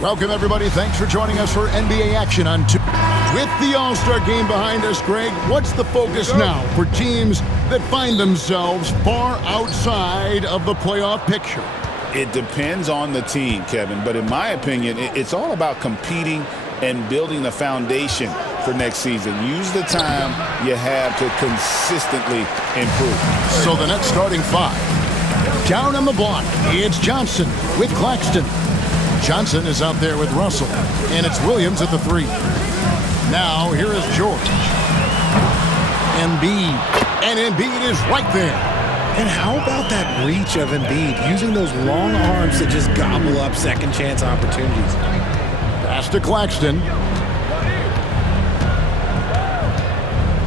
Welcome, everybody. Thanks for joining us for NBA action on two. With the All-Star game behind us, Greg, what's the focus now for teams that find themselves far outside of the playoff picture? It depends on the team, Kevin, but in my opinion, it's all about competing and building the foundation for next season. Use the time you have to consistently improve. So the Nets starting five. Down on the block, it's Johnson with Claxton. Johnson is out there with Russell, and it's Williams at the three. Now, here is George. Embiid, and Embiid is right there. And how about that reach of Embiid, using those long arms to just gobble up second chance opportunities? Pass to Claxton.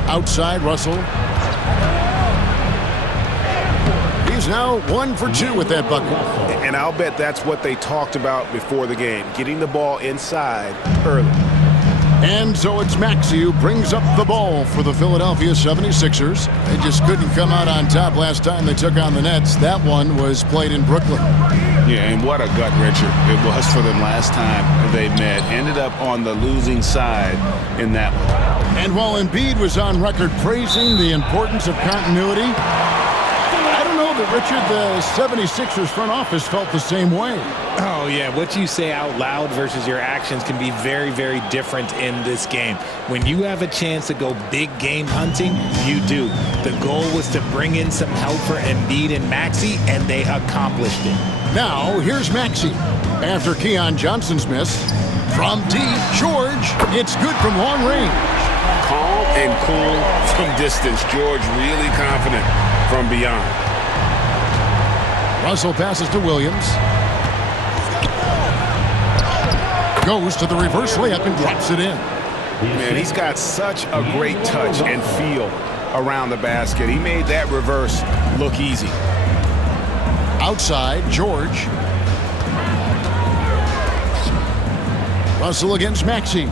Outside, Russell. He's now 1 for 2 with that bucket. And I'll bet that's what they talked about before the game, getting the ball inside early. And so it's Maxey who brings up the ball for the Philadelphia 76ers. They just couldn't come out on top last time they took on the Nets. That one was played in Brooklyn. Yeah, and what a gut-wrencher it was for them last time they met. Ended up on the losing side in that one. And while Embiid was on record praising the importance of continuity, that Richard, the 76ers front office felt the same way. Oh, yeah. What you say out loud versus your actions can be very, very different in this game. When you have a chance to go big game hunting, you do. The goal was to bring in some help for Embiid and Maxey, and they accomplished it. Now, here's Maxey. After Keon Johnson's miss, from deep, George, it's good from long range. Calm and cool from distance. George really confident from beyond. Russell passes to Williams. Goes to the reverse layup and drops it in. Man, he's got such a great touch and feel around the basket. He made that reverse look easy. Outside, George. Russell against Maxey.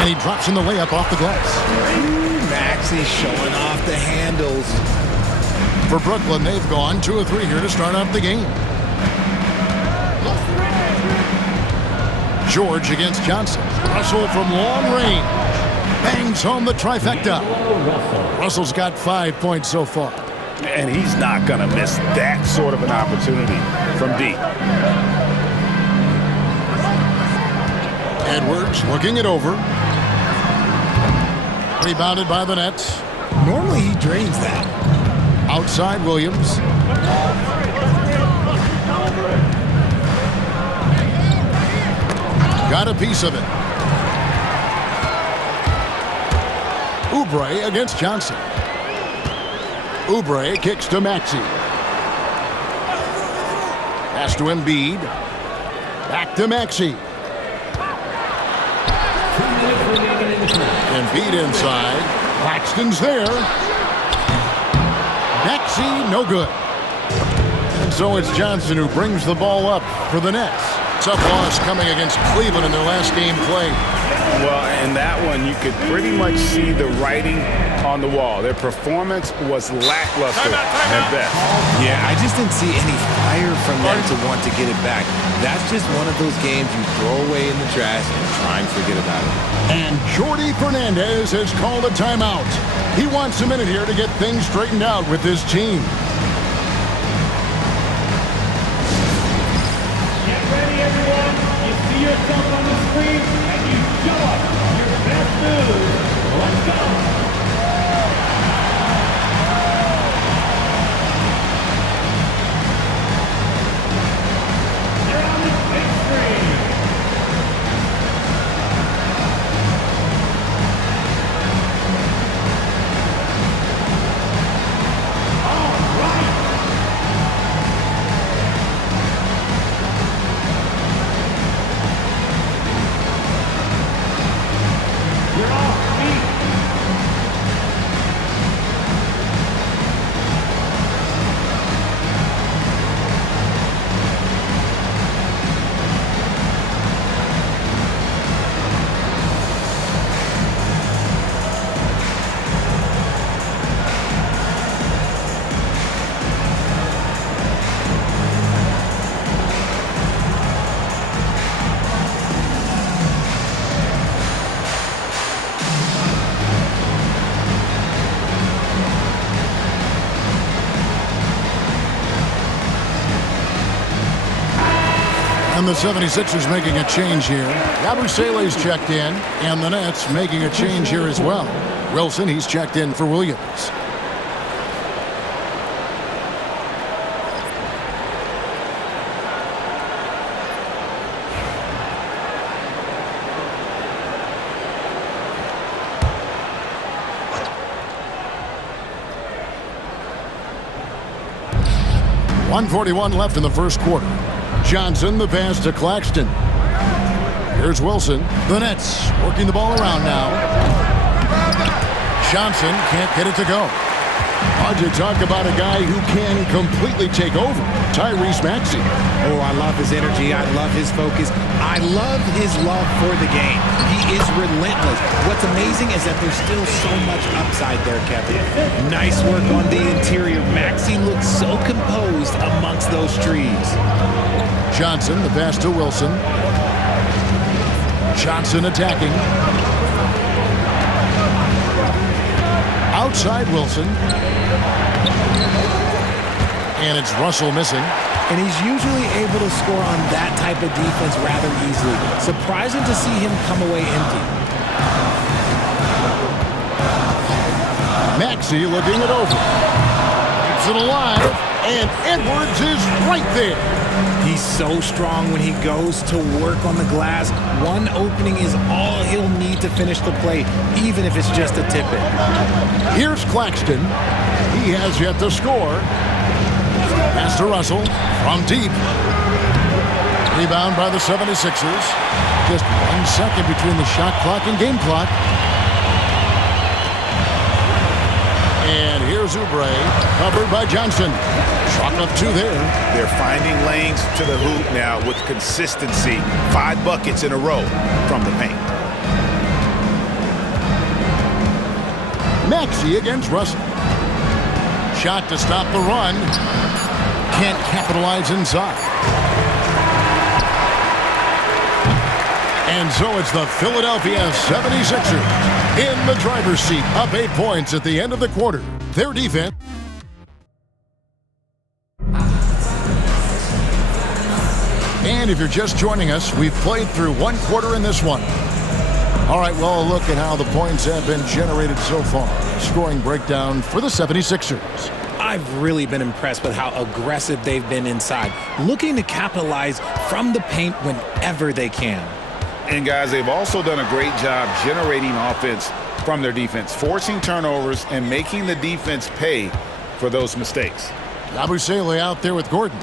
And he drops in the layup off the glass. Maxey showing off the handles. For Brooklyn, they've gone 2 of 3 here to start off the game. George against Johnson. Russell from long range. Bangs home the trifecta. Russell's got 5 points so far. And he's not going to miss that sort of an opportunity from deep. Edwards looking it over. Rebounded by the Nets. Normally he drains that. Outside, Williams. Got a piece of it. Oubre against Johnson. Oubre kicks to Maxey. Pass to Embiid. Back to Maxey. Embiid inside. Claxton's there. Maxey, no good. And so it's Johnson who brings the ball up for the Nets. Tough loss coming against Cleveland in their last game played. Well, in that one, you could pretty much see the writing on the wall. Their performance was lackluster at best. Yeah, I just didn't see any fire from them to want to get it back. That's just one of those games you throw away in the trash and try and forget about it. And Jordi Fernandez has called a timeout. He wants a minute here to get things straightened out with his team. Get ready, everyone. You see yourself on the screen, and you show us your best moves. Let's go. You're on the big screen. All right. You're off feet. And the 76ers making a change here. Yabusele's checked in, and the Nets making a change here as well. Wilson, he's checked in for Williams. .141 left in the first quarter. Johnson, the pass to Claxton. Here's Wilson. The Nets working the ball around now. Johnson can't get it to go. Hard to talk about a guy who can completely take over. Tyrese Maxey. Oh, I love his energy. I love his focus. I love his love for the game. He is relentless. What's amazing is that there's still so much upside there, Kevin. Nice work on the interior. Maxey looks so composed amongst those trees. Johnson, the pass to Wilson. Johnson attacking. Outside Wilson. And it's Russell missing. And he's usually able to score on that type of defense rather easily. Surprising to see him come away empty. Maxey looking it over. Keeps it alive. And Edwards is right there. He's so strong when he goes to work on the glass. One opening is all he'll need to finish the play, even if it's just a tip-in. Here's Claxton. He has yet to score. Pass to Russell from deep. Rebound by the 76ers. Just 1 second between the shot clock and game clock. And here's Oubre, covered by Johnson. Chalk up 2 there. They're finding lanes to the hoop now with consistency. 5 buckets in a row from the paint. Maxey against Russell. Shot to stop the run. Can't capitalize inside. And so it's the Philadelphia 76ers in the driver's seat, up 8 points at the end of the quarter. Their defense. And if you're just joining us, we've played through 1 quarter in this one. All right, well, a look at how the points have been generated so far. Scoring breakdown for the 76ers. I've really been impressed with how aggressive they've been inside, looking to capitalize from the paint whenever they can. And guys, they've also done a great job generating offense from their defense, forcing turnovers and making the defense pay for those mistakes. Yabusele out there with Gordon.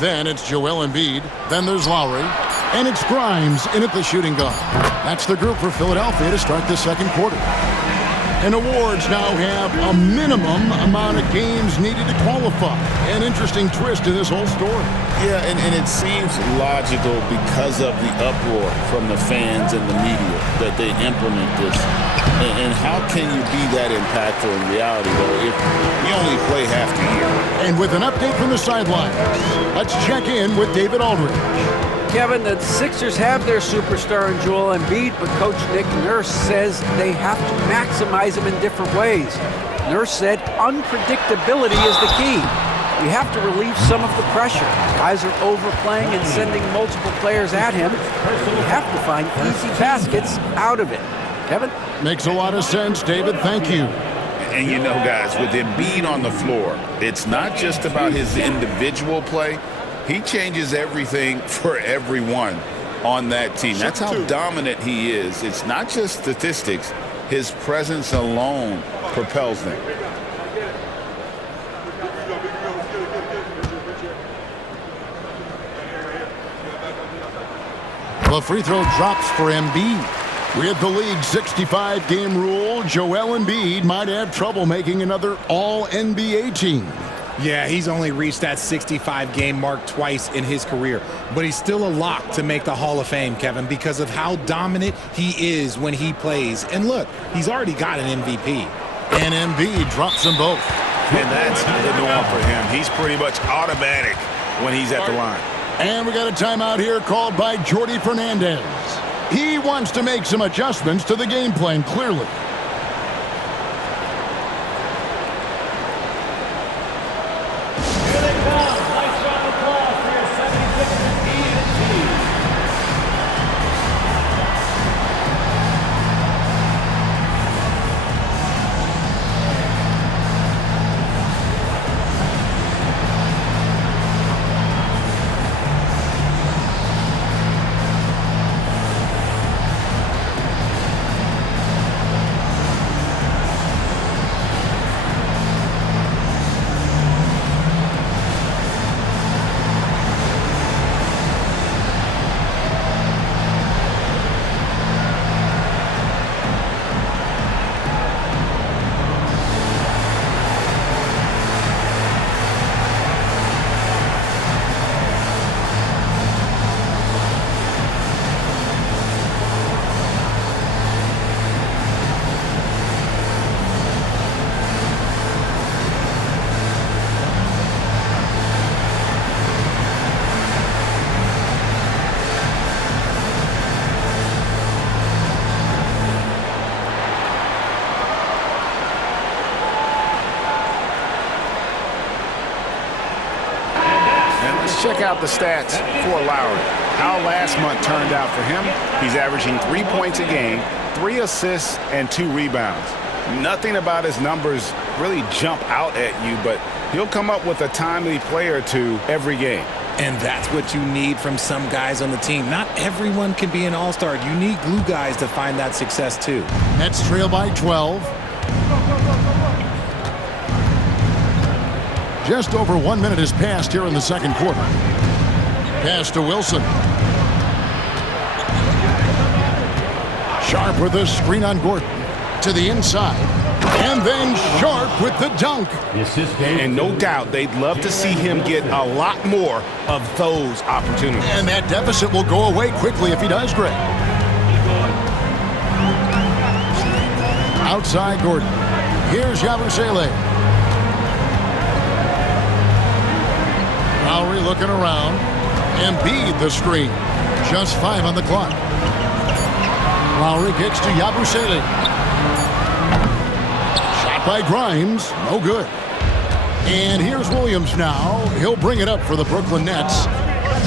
Then it's Joel Embiid. Then there's Lowry. And it's Grimes in at the shooting guard. That's the group for Philadelphia to start the second quarter. And awards now have a minimum amount of games needed to qualify. An interesting twist in this whole story. Yeah, and it seems logical because of the uproar from the fans and the media that they implement this. And how can you be that impactful in reality, though, if you only play half the year? And with an update from the sidelines, let's check in with David Aldridge. Kevin, the Sixers have their superstar in Joel Embiid, but Coach Nick Nurse says they have to maximize him in different ways. Nurse said unpredictability is the key. You have to relieve some of the pressure. Guys are overplaying and sending multiple players at him. You have to find easy baskets out of it. Kevin? Makes a lot of sense, David. Thank you. And you know, guys, with Embiid on the floor, it's not just about his individual play. He changes everything for everyone on that team. That's how dominant he is. It's not just statistics. His presence alone propels them. The free throw drops for Embiid. With the league's 65-game rule, Joel Embiid might have trouble making another All-NBA team. Yeah, he's only reached that 65-game mark twice in his career, but he's still a lock to make the Hall of Fame, Kevin, because of how dominant he is when he plays. And look, he's already got an MVP. And Embiid drops them both. And that's the norm for him. He's pretty much automatic when he's at the line. And we got a timeout here called by Jordi Fernandez. He wants to make some adjustments to the game plan, clearly. check out the stats for Lowry. How last month turned out for him. He's averaging 3 points a game, 3 assists, and 2 rebounds. Nothing about his numbers really jump out at you, but he'll come up with a timely play or two every game. And that's what you need from some guys on the team. Not everyone can be an all-star. You need glue guys to find that success too. Nets trail by 12. Just over 1 minute has passed here in the second quarter. Pass to Wilson. Sharp with a screen on Gordon. To the inside. And then Sharp with the dunk. And no doubt they'd love to see him get a lot more of those opportunities. And that deficit will go away quickly if he does, Greg. Outside Gordon. Here's Yabusele. Lowry looking around. Embiid the screen. Just 5 on the clock. Lowry kicks to Yabusele. Shot by Grimes. No good. And here's Williams now. He'll bring it up for the Brooklyn Nets,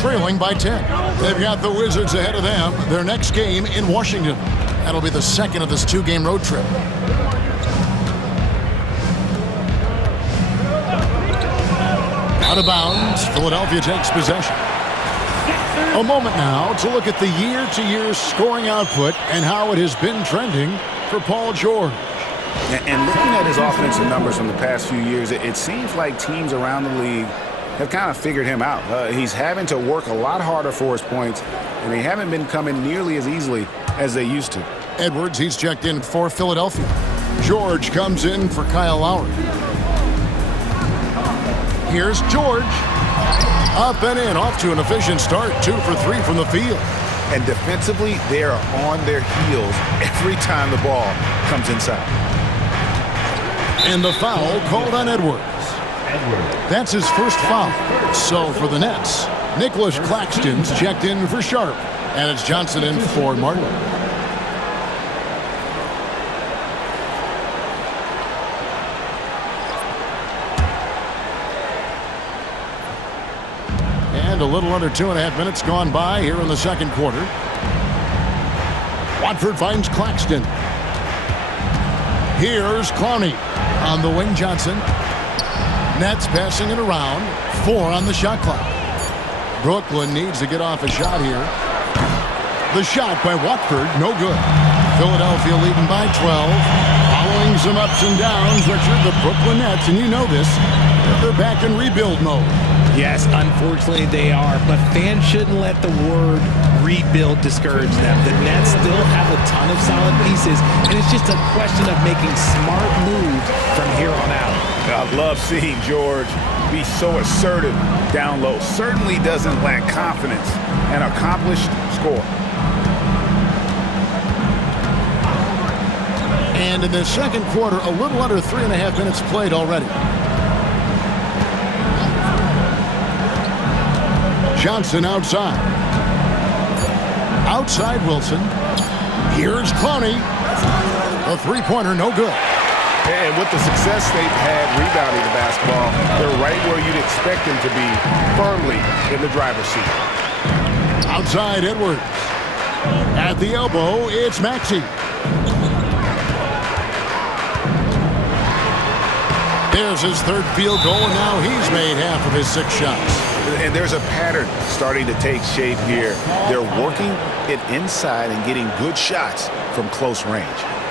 trailing by 10. They've got the Wizards ahead of them. Their next game in Washington. That'll be the second of this 2-game road trip. Out of bounds. Philadelphia takes possession. A moment now to look at the year-to-year scoring output and how it has been trending for Paul George. And looking at his offensive numbers from the past few years, it seems like teams around the league have kind of figured him out. He's having to work a lot harder for his points, and they haven't been coming nearly as easily as they used to. Edwards, he's checked in for Philadelphia. George comes in for Kyle Lowry. Here's George. Up and in, off to an efficient start. 2 for 3 from the field. And defensively, they are on their heels every time the ball comes inside. And the foul called on Edwards. That's his first foul. So for the Nets, Nicholas Claxton's checked in for Sharp. And it's Johnson in for Martin. And a little under 2.5 minutes gone by here in the second quarter. Watford finds Claxton. Here's Clowney on the wing. Johnson. Nets passing it around. 4 on the shot clock. Brooklyn needs to get off a shot here. The shot by Watford, no good. Philadelphia leading by 12. Following some ups and downs, Richard, the Brooklyn Nets, and you know this, they're back in rebuild mode. Yes, unfortunately they are, but fans shouldn't let the word rebuild discourage them. The Nets still have a ton of solid pieces, and it's just a question of making smart moves from here on out. I love seeing George be so assertive down low. Certainly doesn't lack confidence. An accomplished scorer. And in the second quarter, a little under 3.5 minutes played already. Johnson outside. Outside Wilson. Here's Clowney. A three-pointer, no good. And with the success they've had rebounding the basketball, they're right where you'd expect them to be, firmly in the driver's seat. Outside Edwards. At the elbow, it's Maxey. There's his third field goal, and now he's made half of his 6 shots. And there's a pattern starting to take shape here. They're working it inside and getting good shots from close range.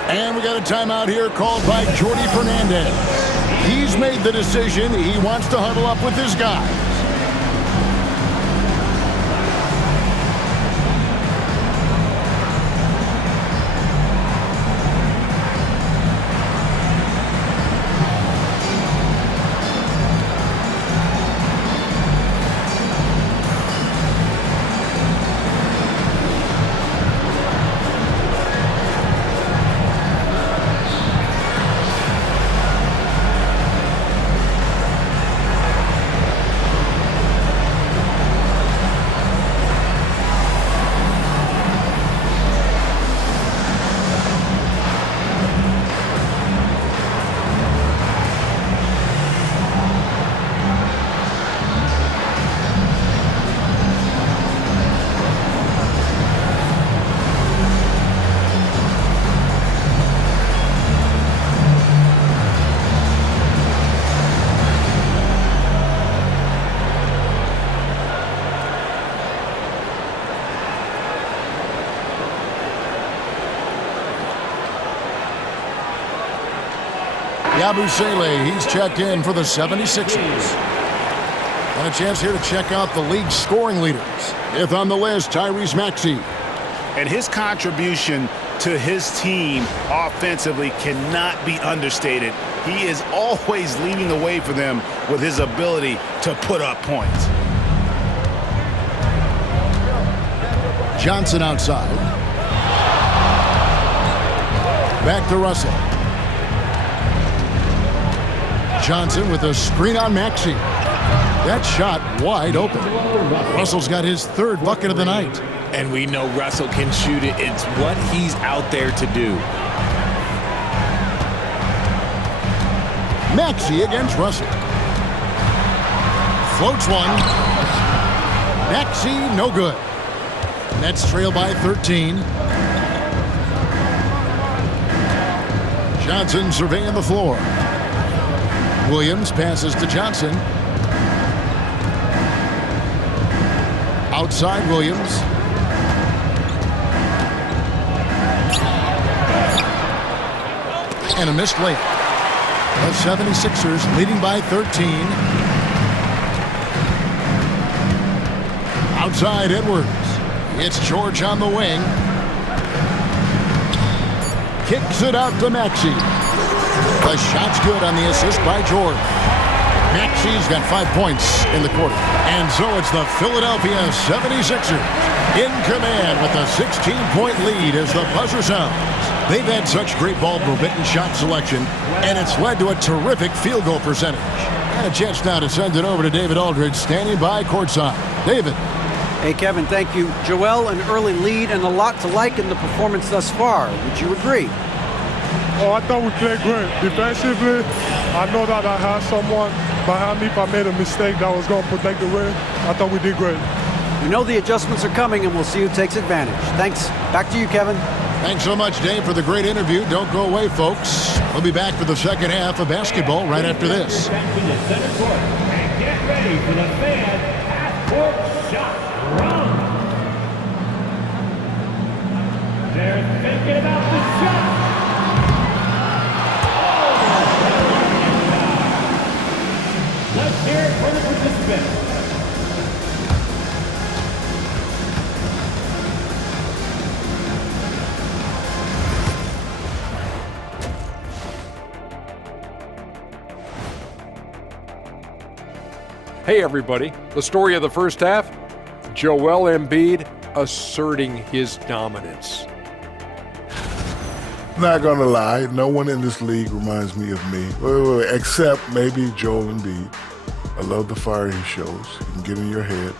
And we got a timeout here called by Jordi Fernandez. He's made the decision. He wants to huddle up with his guys. Yabusele, he's checked in for the 76ers. And a chance here to check out the league's scoring leaders. Fifth on the list, Tyrese Maxey. And his contribution to his team offensively cannot be understated. He is always leading the way for them with his ability to put up points. Johnson outside. Back to Russell. Johnson with a screen on Maxey. That shot wide open. Russell's got his third bucket of the night. And we know Russell can shoot it. It's what he's out there to do. Maxey against Russell. Floats one. Maxey, no good. Nets trail by 13. Johnson surveying the floor. Williams passes to Johnson. Outside Williams. And a missed layup. The 76ers leading by 13. Outside Edwards. It's George on the wing. Kicks it out to Maxey. The shot's good on the assist by George. Maxey's got 5 points in the quarter. And so it's the Philadelphia 76ers in command with a 16-point lead as the buzzer sounds. They've had such great ball movement and shot selection, and it's led to a terrific field goal percentage. And a chance now to send it over to David Aldridge, standing by courtside. David. Hey, Kevin, thank you. Joel, an early lead and a lot to like in the performance thus far. Would you agree? Oh, I thought we played great. Defensively, I know that I had someone behind me if I made a mistake that was going to protect the rim. I thought we did great. We know the adjustments are coming, and we'll see who takes advantage. Thanks. Back to you, Kevin. Thanks so much, Dave, for the great interview. Don't go away, folks. We'll be back for the second half of basketball right after this. Back to the center court and get ready for the fan half-court shot round. They're thinking about the shot. Let's hear it for the participants. Hey everybody, the story of the first half, Joel Embiid asserting his dominance. Not gonna lie, no one in this league reminds me of me, except maybe Joel Embiid. I love the fire he shows. He can get in your head.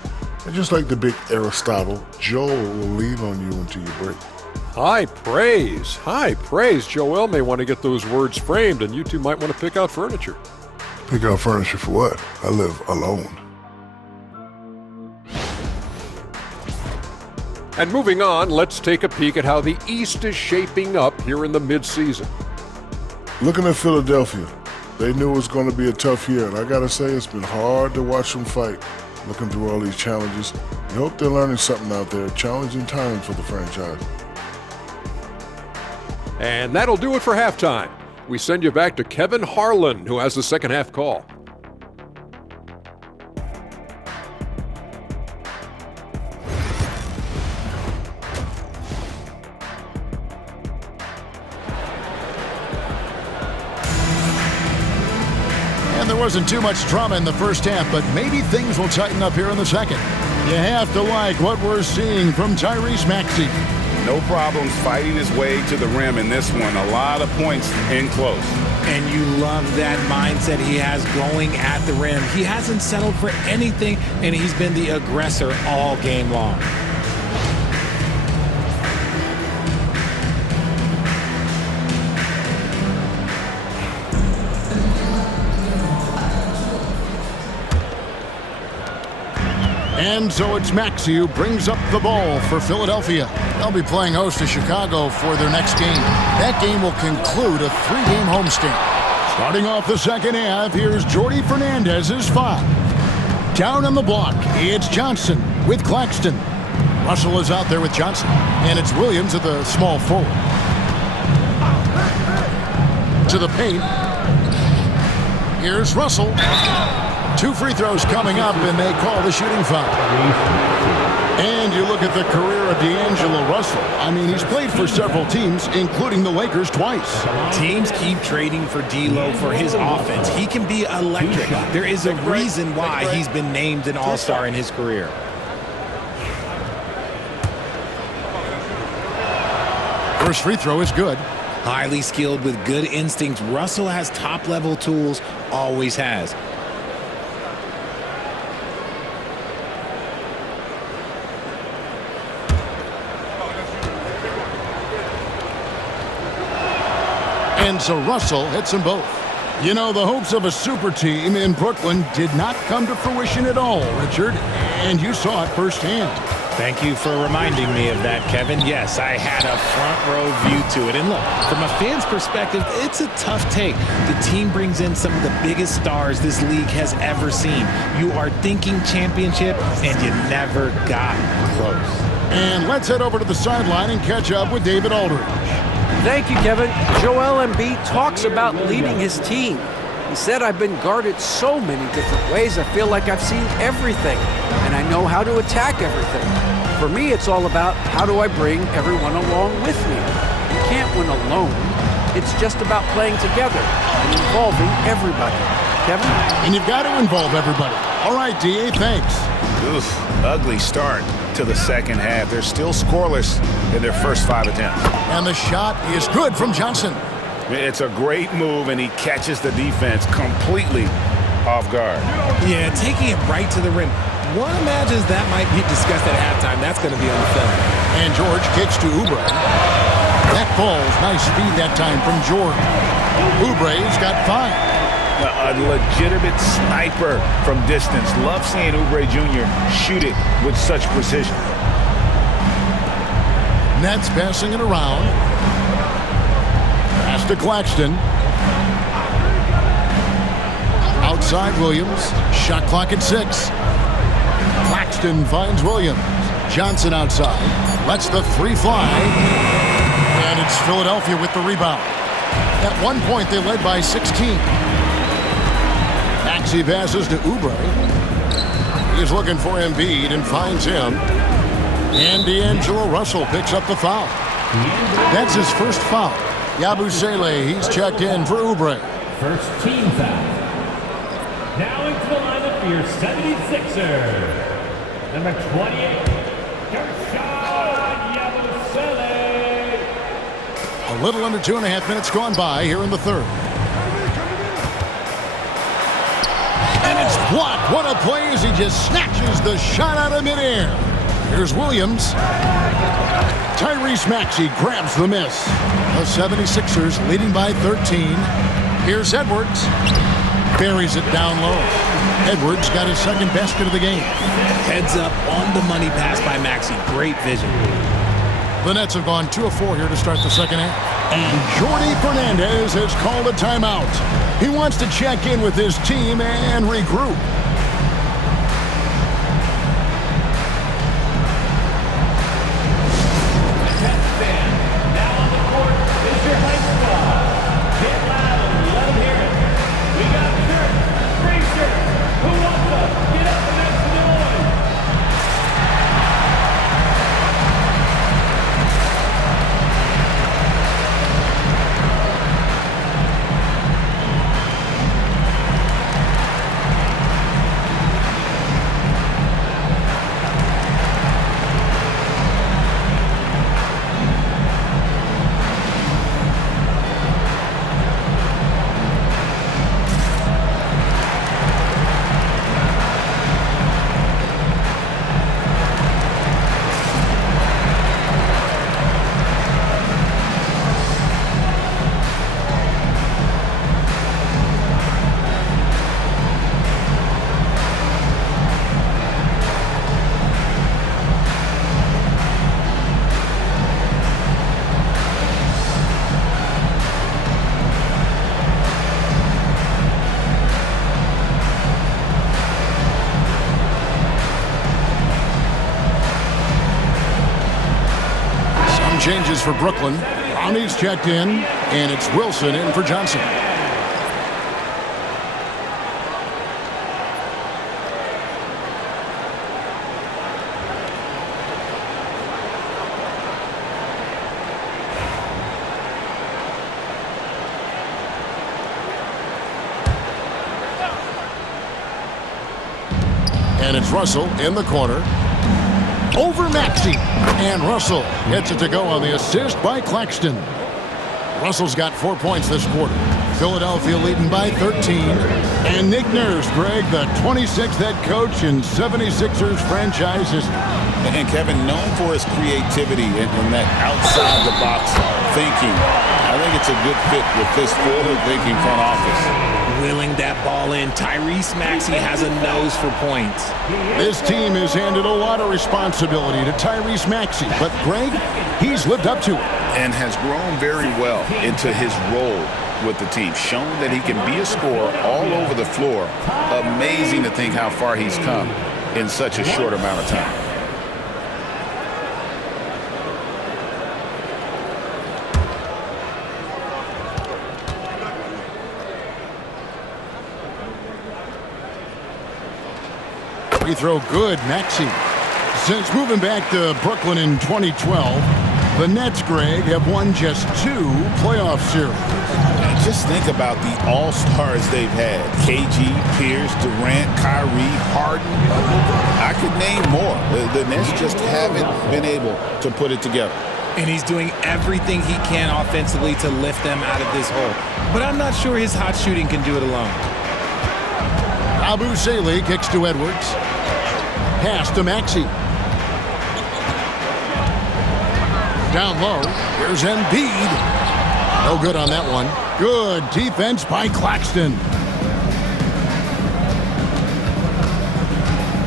And just like the big Aristotle, Joel will lean on you until you break. High praise, high praise. Joel may want to get those words framed, and you two might want to pick out furniture. Pick out furniture for what? I live alone. And moving on, let's take a peek at how the East is shaping up here in the midseason. Looking at Philadelphia, they knew it was going to be a tough year, and I gotta say it's been hard to watch them fight, looking through all these challenges. I hope they're learning something out there. Challenging times for the franchise. And that'll do it for halftime. We send you back to Kevin Harlan, who has the second half call. And there wasn't too much drama in the first half, but maybe things will tighten up here in the second. You have to like what we're seeing from Tyrese Maxey. No problems fighting his way to the rim in this one. A lot of points in close. And you love that mindset he has going at the rim. He hasn't settled for anything, and he's been the aggressor all game long. And so it's Maxey who brings up the ball for Philadelphia. They'll be playing host to Chicago for their next game. That game will conclude a 3-game homestand. Starting off the second half, here's Jordy Fernandez's 5. Down on the block, it's Johnson with Claxton. Russell is out there with Johnson. And it's Williams at the small forward. To the paint. Here's Russell. 2 free throws coming up, and they call the shooting foul. And you look at the career of D'Angelo Russell. I mean, he's played for several teams, including the Lakers twice. Teams keep trading for D'Lo for his offense. He can be electric. There is a reason why he's been named an all-star in his career. First free throw is good. Highly skilled with good instincts. Russell has top-level tools, always has. And so Russell hits them both. You know, the hopes of a super team in Brooklyn did not come to fruition at all, Richard, and you saw it firsthand. Thank you for reminding me of that, Kevin. Yes, I had a front row view to it. And look, from a fan's perspective, it's a tough take. The team brings in some of the biggest stars this league has ever seen. You are thinking championship, and you never got close. And let's head over to the sideline and catch up with David Aldridge. Thank you, Kevin. Joel Embiid talks about leading his team. He said, I've been guarded so many different ways, I feel like I've seen everything, and I know how to attack everything. For me, it's all about how do I bring everyone along with me. You can't win alone. It's just about playing together and involving everybody. Kevin? And you've got to involve everybody. All right, D.A., thanks. Oof, ugly start to the second half. They're still scoreless in their first 5 attempts. And the shot is good from Johnson. It's a great move, and he catches the defense completely off guard. Yeah, taking it right to the rim. One imagines that might be discussed at halftime. That's going to be on the film. And George kicks to Oubre. That falls. Nice speed that time from George. Oubre's got 5. A legitimate sniper from distance. Love seeing Oubre Jr. shoot it with such precision. Nets passing it around. Pass to Claxton. Outside Williams. Shot clock at 6. Claxton finds Williams. Johnson outside. Lets the 3 fly. And it's Philadelphia with the rebound. At one point, they led by 16. Maxey passes to Oubre. He's looking for Embiid and finds him. And D'Angelo Russell picks up the foul. That's his first foul. Yabusele, he's checked in for Oubre. First team foul. Now into the lineup for your 76ers. Number 28, Yabusele. A little under 2.5 minutes gone by here in the third. And it's blocked. What a play as he just snatches the shot out of midair. Here's Williams. Tyrese Maxey grabs the miss. The 76ers leading by 13. Here's Edwards. Buries it down low. Edwards got his second basket of the game. Heads up on the money pass by Maxey. Great vision. The Nets have gone 2 of 4 here to start the second half. And Jordi Fernandez has called a timeout. He wants to check in with his team and regroup. Changes for Brooklyn. Brownie's checked in, and it's Wilson in for Johnson. And it's Russell in the corner. Over Maxey. And Russell gets it to go on the assist by Claxton. Russell's got 4 points this quarter. Philadelphia leading by 13. And Nick Nurse, Greg, the 26th head coach in 76ers franchise history. And Kevin, known for his creativity and that outside-the-box thinking, I think it's a good fit with this forward-thinking front office. Willing that ball in. Tyrese Maxey has a nose for points. This team has handed a lot of responsibility to Tyrese Maxey, but Greg, he's lived up to it. And has grown very well into his role with the team, shown that he can be a scorer all over the floor. Amazing to think how far he's come in such a short amount of time. Free throw good, Maxey. Since moving back to Brooklyn in 2012, the Nets, Greg, have won just 2 playoff series. Just think about the all-stars they've had. KG, Pierce, Durant, Kyrie, Harden. I could name more. The Nets just haven't been able to put it together. And he's doing everything he can offensively to lift them out of this hole. But I'm not sure his hot shooting can do it alone. Abu Saleh kicks to Edwards. Pass to Maxey. Down low. Here's Embiid. No good on that one. Good defense by Claxton.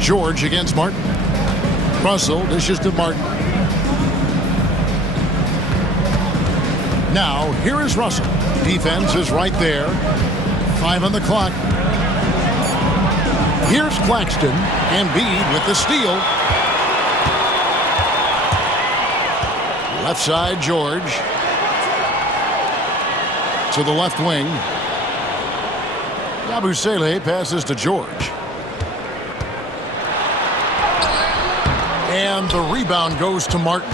George against Martin. Russell dishes to Martin. Now, here is Russell. Defense is right there. 5 on the clock. Here's Claxton. Embiid with the steal. Left side, George. To the left wing. Abu Saleh passes to George. And the rebound goes to Martin.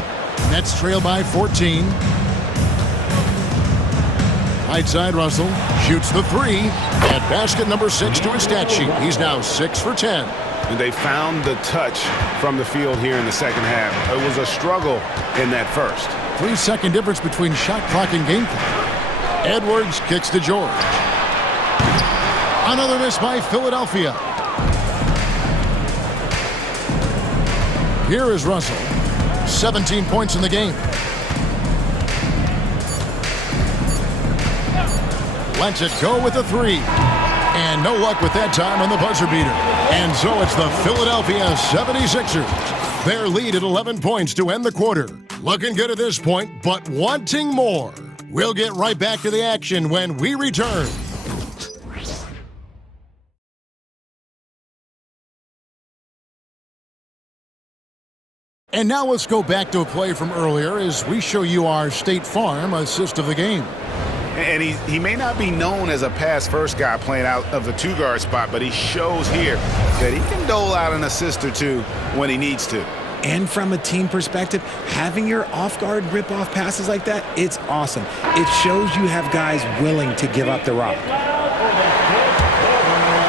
Nets trail by 14. Right side, Russell shoots the 3. At basket number 6 to his stat sheet. He's now 6 for 10. And they found the touch from the field here in the second half. It was a struggle in that first. 3-second difference between shot clock and game clock. Edwards kicks to George. Another miss by Philadelphia. Here is Russell. 17 points in the game. Lets it go with a 3. And no luck with that time on the buzzer beater. And so it's the Philadelphia 76ers. Their lead at 11 points to end the quarter. Looking good at this point, but wanting more. We'll get right back to the action when we return. And now let's go back to a play from earlier as we show you our State Farm assist of the game. And he may not be known as a pass-first guy playing out of the 2-guard spot, but he shows here that he can dole out an assist or 2 when he needs to. And from a team perspective, having your off-guard rip-off passes like that, it's awesome. It shows you have guys willing to give up the rock.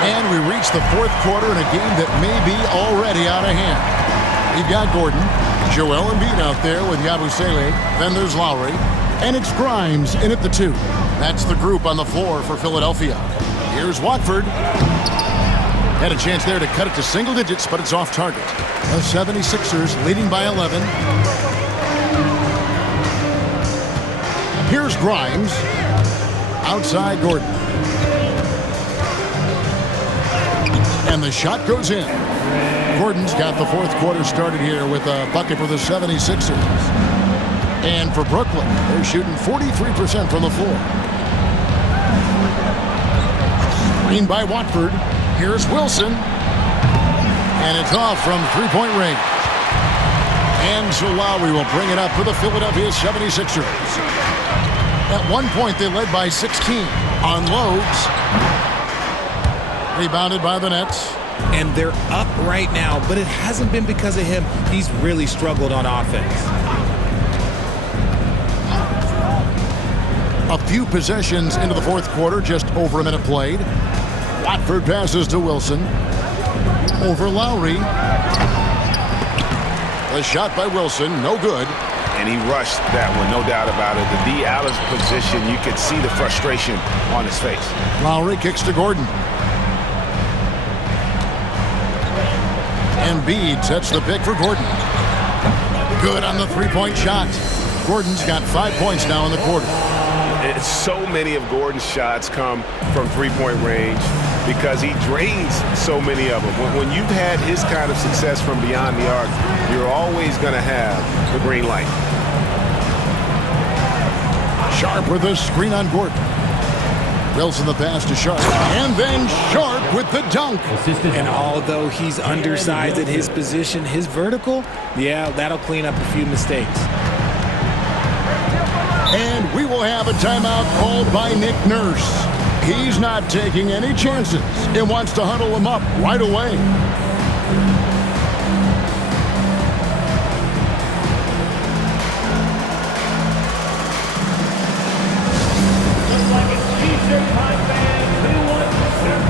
And we reach the 4th quarter in a game that may be already out of hand. We've got Gordon, Joel Embiid out there with Abu Saleh. Then there's Lowry. And it's Grimes in at the 2. That's the group on the floor for Philadelphia. Here's Watford. Had a chance there to cut it to single digits, but it's off target. The 76ers leading by 11. Here's Grimes. Outside Gordon. And the shot goes in. Gordon's got the 4th quarter started here with a bucket for the 76ers. And for Brooklyn, they're shooting 43% from the floor. Screen by Watford. Here's Wilson. And it's off from 3-point range. And so Lowry will bring it up for the Philadelphia 76ers. At one point, they led by 16. Unloads. Rebounded by the Nets. And they're up right now, but it hasn't been because of him. He's really struggled on offense. A few possessions into the 4th quarter, just over a minute played. Watford passes to Wilson. Over Lowry. The shot by Wilson, no good. And he rushed that one, no doubt about it. The D. Allen's position, you could see the frustration on his face. Lowry kicks to Gordon. Embiid sets the pick for Gordon. Good on the three-point shot. Gordon's got 5 points now in the quarter. So many of Gordon's shots come from three-point range because he drains so many of them. When you've had his kind of success from beyond the arc, you're always going to have the green light. Sharp with a screen on Gordon. Wilson the pass to Sharp. And then Sharp with the dunk. And although he's undersized at his position, his vertical, yeah, that'll clean up a few mistakes. And we will have a timeout called by Nick Nurse. He's not taking any chances. He wants to huddle him up right away. Looks like it's T-shirt time, fans. Who wants the shirt?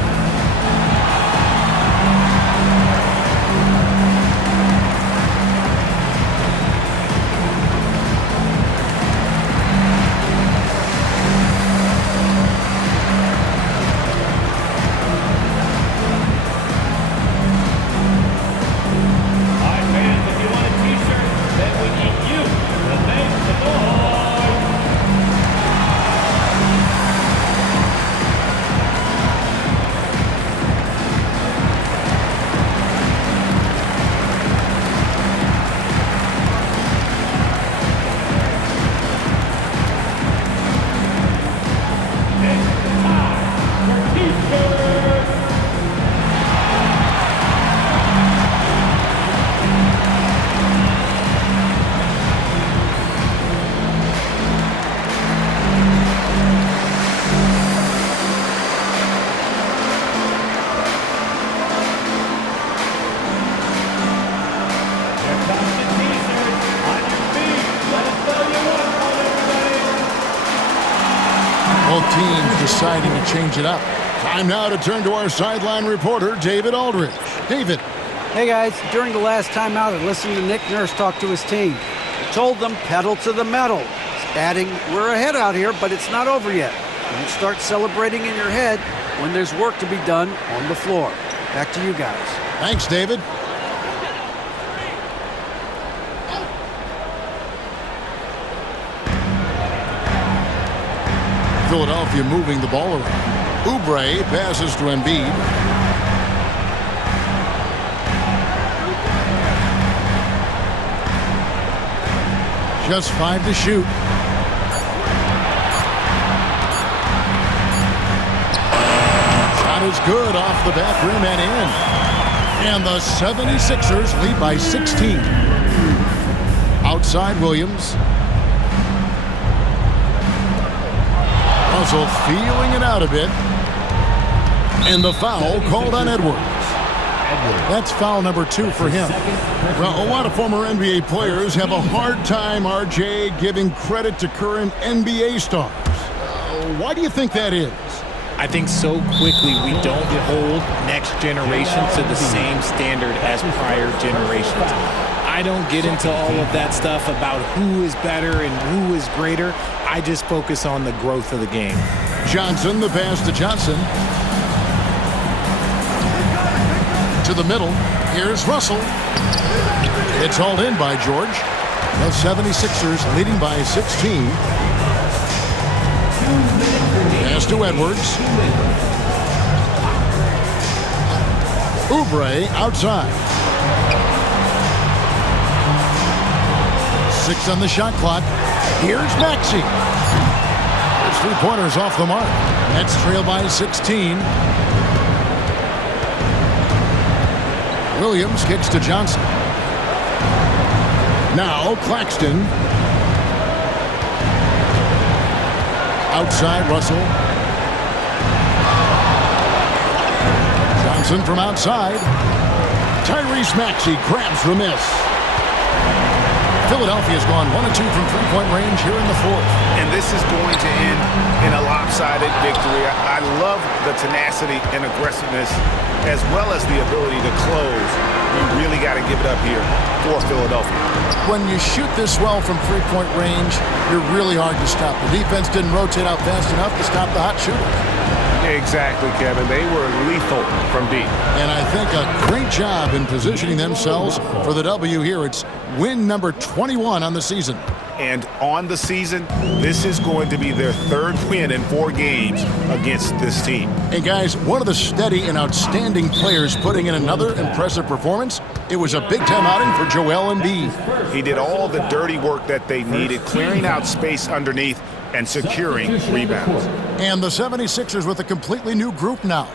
Both teams deciding to change it up. Time now to turn to our sideline reporter, David Aldridge. David. Hey guys, during the last timeout, I listened to Nick Nurse talk to his team. He told them pedal to the metal, adding, we're ahead out here, but it's not over yet. Don't start celebrating in your head when there's work to be done on the floor. Back to you guys. Thanks, David. Philadelphia moving the ball around. Oubre passes to Embiid. Just 5 to shoot. Shot is good off the back rim and in. And the 76ers lead by 16. Outside Williams. Russell feeling it out a bit. And the foul called on Edwards. That's foul number 2 for him. Well, a lot of former NBA players have a hard time, RJ, giving credit to current NBA stars. Why do you think that is? I think so quickly we don't hold next generation to the same standard as prior generations. I don't get into all of that stuff about who is better and who is greater. I just focus on the growth of the game. Johnson, the pass to Johnson. To the middle. Here's Russell. It's hauled in by George. The 76ers leading by 16. Pass to Edwards. Oubre outside. 6 on the shot clock. Here's Maxey. His 3-pointers off the mark. Nets trail by 16. Williams kicks to Johnson. Now Claxton. Outside Russell. Johnson from outside. Tyrese Maxey grabs the miss. Philadelphia's gone 1 of 2 from three-point range here in the fourth. And this is going to end in a lopsided victory. I love the tenacity and aggressiveness as well as the ability to close. You really got to give it up here for Philadelphia. When you shoot this well from three-point range, you're really hard to stop. The defense didn't rotate out fast enough to stop the hot shooters. Exactly, Kevin. They were lethal from deep. And I think a great job in positioning themselves for the W here. It's win number 21 on the season. And on the season, this is going to be their third win in 4 games against this team. And guys, one of the steady and outstanding players putting in another impressive performance, it was a big-time outing for Joel Embiid. He did all the dirty work that they needed, clearing out space underneath and securing rebounds. And the 76ers with a completely new group now.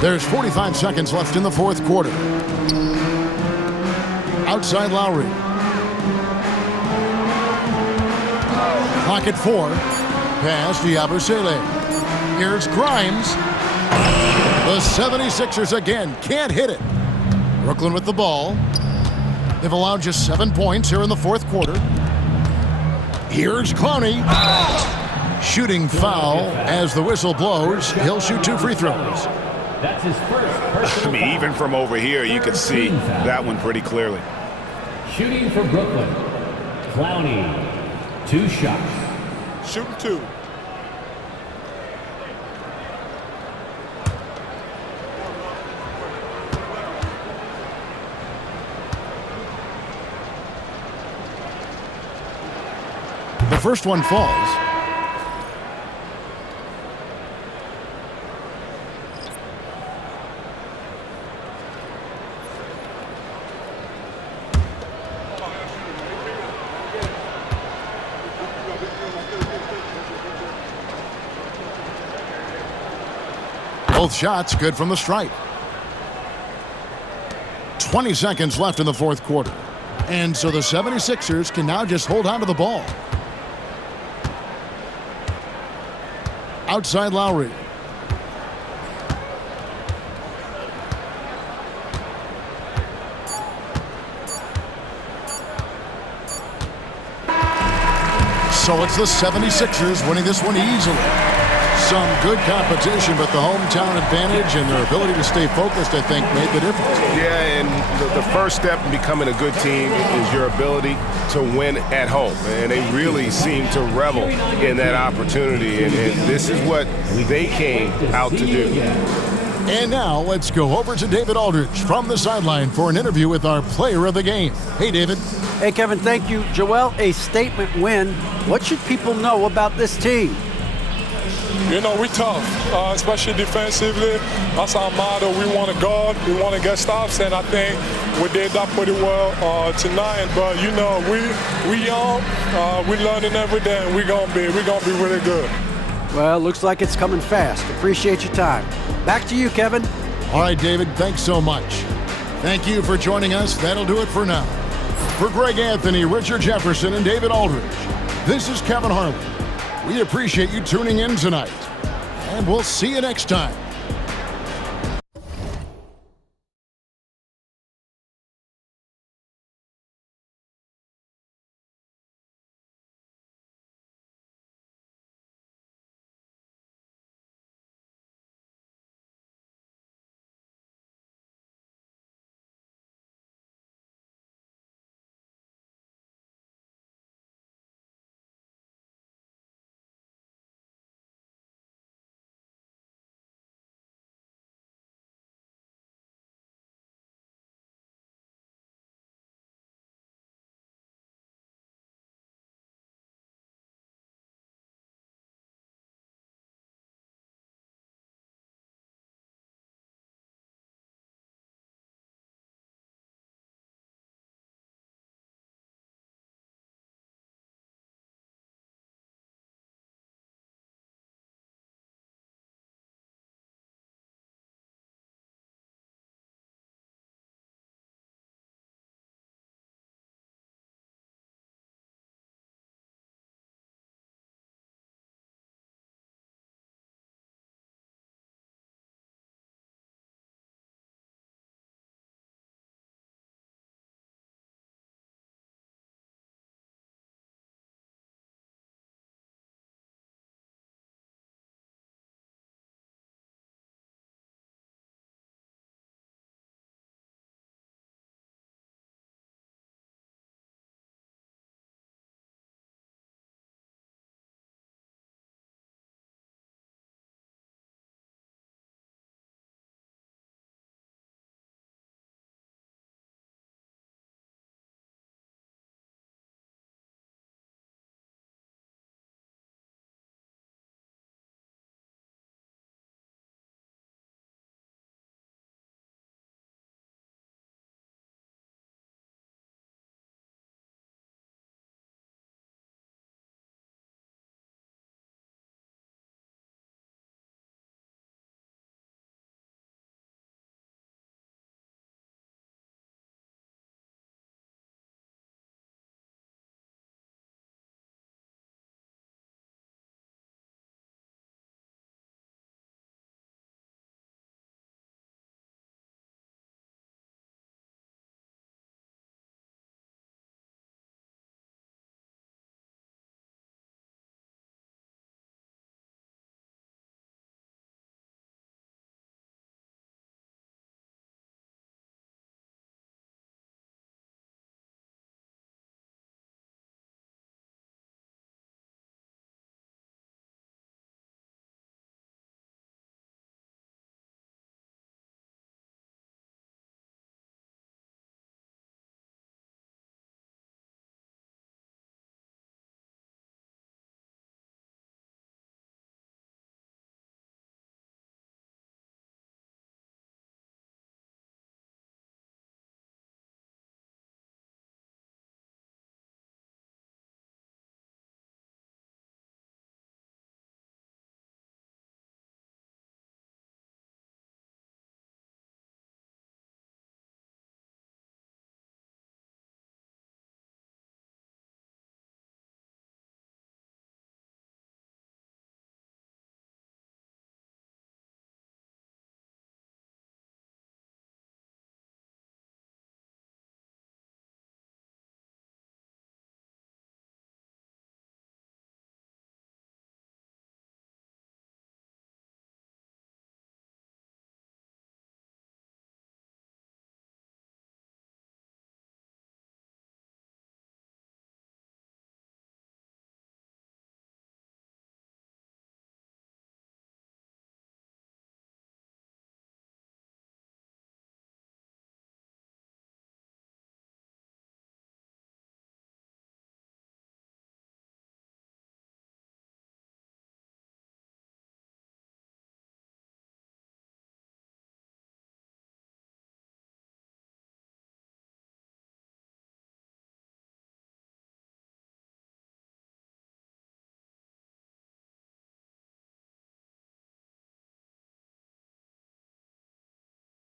There's 45 seconds left in the fourth quarter. Outside Lowry. Clock at 4. Pass to Yabusele. Here's Grimes. The 76ers again can't hit it. Brooklyn with the ball. They've allowed just 7 points here in the fourth quarter. Here's Clowney. Shooting foul as the whistle blows. He'll shoot 2 free throws. That's his first. I mean, even from over here, you can see that one pretty clearly. Shooting for Brooklyn, Clowney, 2 shots. Shooting 2. The first one falls. Both shots good from the stripe. 20 seconds left in the fourth quarter. And so the 76ers can now just hold on to the ball. Outside Lowry. So it's the 76ers winning this one easily. Some good competition, but the hometown advantage and their ability to stay focused, I think, made the difference. Yeah, and the first step in becoming a good team is your ability to win at home. And they really seem to revel in that opportunity. And this is what they came out to do. And now let's go over to David Aldridge from the sideline for an interview with our player of the game. Hey, David. Hey, Kevin, thank you. Joel, a statement win. What should people know about this team? You know, we tough, especially defensively. That's our motto. We want to guard, we want to get stops, and I think we did that pretty well tonight. But you know, we young, we learning every day, and we're gonna be really good. Well, looks like it's coming fast. Appreciate your time. Back to you, Kevin. All right, David, thanks so much. Thank you for joining us. That'll do it for now. For Greg Anthony, Richard Jefferson, and David Aldridge, this is Kevin Harlan. We appreciate you tuning in tonight, and we'll see you next time.